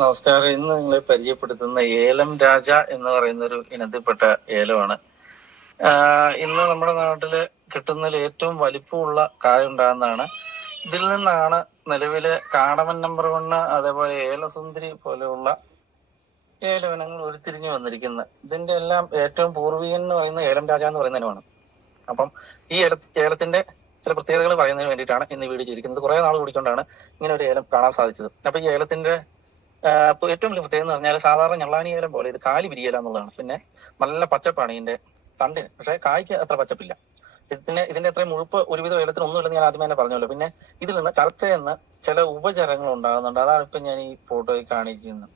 നമസ്കാരം. ഇന്ന് നിങ്ങളെ പരിചയപ്പെടുത്തുന്ന ഏലം രാജ എന്ന് പറയുന്ന ഒരു ഇനത്തിൽപ്പെട്ട ഏലമാണ്. ഇന്ന് നമ്മുടെ നാട്ടിൽ കിട്ടുന്നതിൽ ഏറ്റവും വലിപ്പമുള്ള കായ ഉണ്ടാകുന്നതാണ്. ഇതിൽ നിന്നാണ് നിലവിലെ കാടമൻ നമ്പർ വണ്ണ് അതേപോലെ ഏലസുന്ദരി പോലെയുള്ള ഏലവനങ്ങൾ ഉരുത്തിരിഞ്ഞു വന്നിരിക്കുന്നത്. ഇതിന്റെ എല്ലാം ഏറ്റവും പൂർവികൻ എന്ന് പറയുന്ന ഏലം രാജ എന്ന് പറയുന്ന ഇനമാണ് അപ്പം ഈ ഏല ഏലത്തിന്റെ ചില പ്രത്യേകതകൾ പറയുന്നതിന് വേണ്ടിയിട്ടാണ് ഇന്ന് വീഡിയോ ചെയ്തിരിക്കുന്നത്. കുറെ നാൾ കൂടിക്കൊണ്ടാണ് ഇങ്ങനെ ഒരു ഏലം കാണാൻ സാധിച്ചത്. അപ്പൊ ഈ ഏലത്തിന്റെ ആഹ് ഏറ്റവും വലിയ പ്രത്യേകത എന്ന് പറഞ്ഞാൽ സാധാരണ ഞള്ളാനി ഏലം പോലെ ഇത് കാലി വിരിയല എന്നുള്ളതാണ്. പിന്നെ നല്ല പച്ചപ്പാണ് ഇതിന്റെ തണ്ടിന് പക്ഷെ കായ്ക്ക് അത്ര പച്ചപ്പില്ല. ഇതിന് ഇതിന്റെ അത്രയും മുഴുപ്പ് ഒരുവിധം ഏലത്തിന് ഒന്നുമില്ലെന്ന് ഞാൻ ആദ്യമേ തന്നെ പറഞ്ഞല്ലോ. പിന്നെ ഇതിൽ നിന്ന് ചർച്ചയിൽ എന്ന ചില ഉപചരങ്ങൾ ഉണ്ടാകുന്നുണ്ട്. അതാണ് ഇപ്പൊ ഞാൻ ഈ ഫോട്ടോയിൽ കാണിക്കുന്നത്.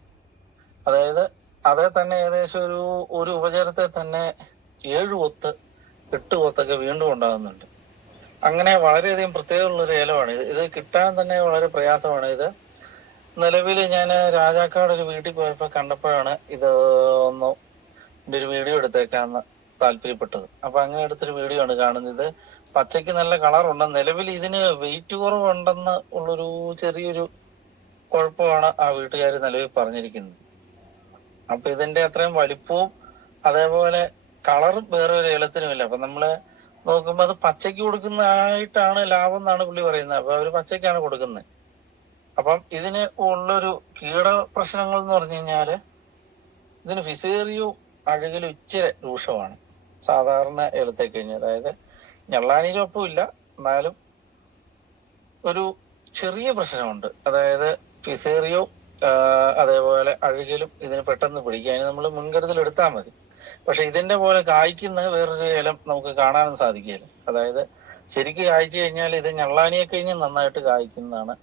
അതായത് അതേ തന്നെ ഏകദേശം ഒരു ഒരു ഉപചരത്തെ തന്നെ ഏഴ് ഒത്ത് എട്ട് ഒത്തൊക്കെ വീണ്ടും ഉണ്ടാകുന്നുണ്ട്. അങ്ങനെ വളരെയധികം പ്രത്യേകമുള്ള ഒരു ഏലമാണ് ഇത്. ഇത് കിട്ടാൻ തന്നെ വളരെ പ്രയാസമാണ്. ഇത് നിലവിൽ ഞാൻ രാജാക്കാട് ഒരു വീട്ടിൽ പോയപ്പോ കണ്ടപ്പോഴാണ് ഇത് ഒന്ന് ഇതിന്റെ ഒരു വീഡിയോ എടുത്തേക്കാന്ന് താല്പര്യപ്പെട്ടത്. അപ്പൊ അങ്ങനെ എടുത്തൊരു വീഡിയോ ആണ് കാണുന്നത്. പച്ചയ്ക്ക് നല്ല കളറുണ്ട് നിലവിൽ ഇതിന് വെയിറ്റ് കുറവുണ്ടെന്ന് ഉള്ളൊരു ചെറിയൊരു കുഴപ്പമാണ് ആ വീട്ടുകാർ നിലവിൽ പറഞ്ഞിരിക്കുന്നത്. അപ്പൊ ഇതിന്റെ അത്രയും വലിപ്പവും അതേപോലെ കളറും വേറെ ഒരു എളുത്തിനുമില്ല അപ്പൊ നമ്മൾ നോക്കുമ്പോ അത് പച്ചയ്ക്ക് കൊടുക്കുന്നതായിട്ടാണ് ലാഭം എന്നാണ് പുള്ളി പറയുന്നത്. അപ്പൊ അവർ പച്ചയ്ക്കാണ് കൊടുക്കുന്നത്. അപ്പം ഇതിന് ഉള്ളൊരു കീട പ്രശ്നങ്ങൾ എന്ന് പറഞ്ഞു കഴിഞ്ഞാൽ ഇതിന് ഫിസേറിയോ അഴുകലും ഇച്ചിരി രൂക്ഷമാണ്. സാധാരണ ഏലത്തെ കഴിഞ്ഞ് അതായത് ഞള്ളാനിയിലൊപ്പം ഇല്ല എന്നാലും ഒരു ചെറിയ പ്രശ്നമുണ്ട്. അതായത് ഫിസേറിയോ അതേപോലെ അഴുകലും ഇതിന് പെട്ടെന്ന് പിടിക്കാൻ നമ്മൾ മുൻകരുതൽ എടുത്താൽ മതി. പക്ഷെ ഇതിന്റെ പോലെ കായ്ക്കുന്ന വേറൊരു ഇലം നമുക്ക് കാണാനും സാധിക്കില്ല അതായത് ശരിക്ക് കായ്ച്ചു കഴിഞ്ഞാൽ ഇത് ഞള്ളാനിയെ കഴിഞ്ഞ് നന്നായിട്ട് കായ്ക്കുന്നതാണ്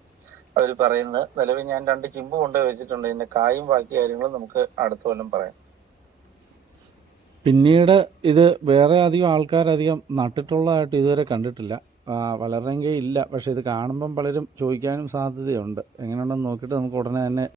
അവർ പറയുന്നത്. നിലവിൽ ഞാൻ രണ്ട് ചിമ്പ് കൊണ്ടുപോയി വെച്ചിട്ടുണ്ട്. ഇതിന്റെ കായും ബാക്കി കാര്യങ്ങളും നമുക്ക് അടുത്ത കൊല്ലം പറയാം. പിന്നീട് ഇത് വേറെ അധികം ആൾക്കാരധികം നട്ടിട്ടുള്ളതായിട്ട് ഇതുവരെ കണ്ടിട്ടില്ല. ആ, വളരെങ്കിൽ ഇല്ല. പക്ഷേ ഇത് കാണുമ്പം പലരും ചോദിക്കാനും സാധ്യതയുണ്ട്. എങ്ങനെയുണ്ടെന്ന് നോക്കിയിട്ട് നമുക്ക് ഉടനെ തന്നെ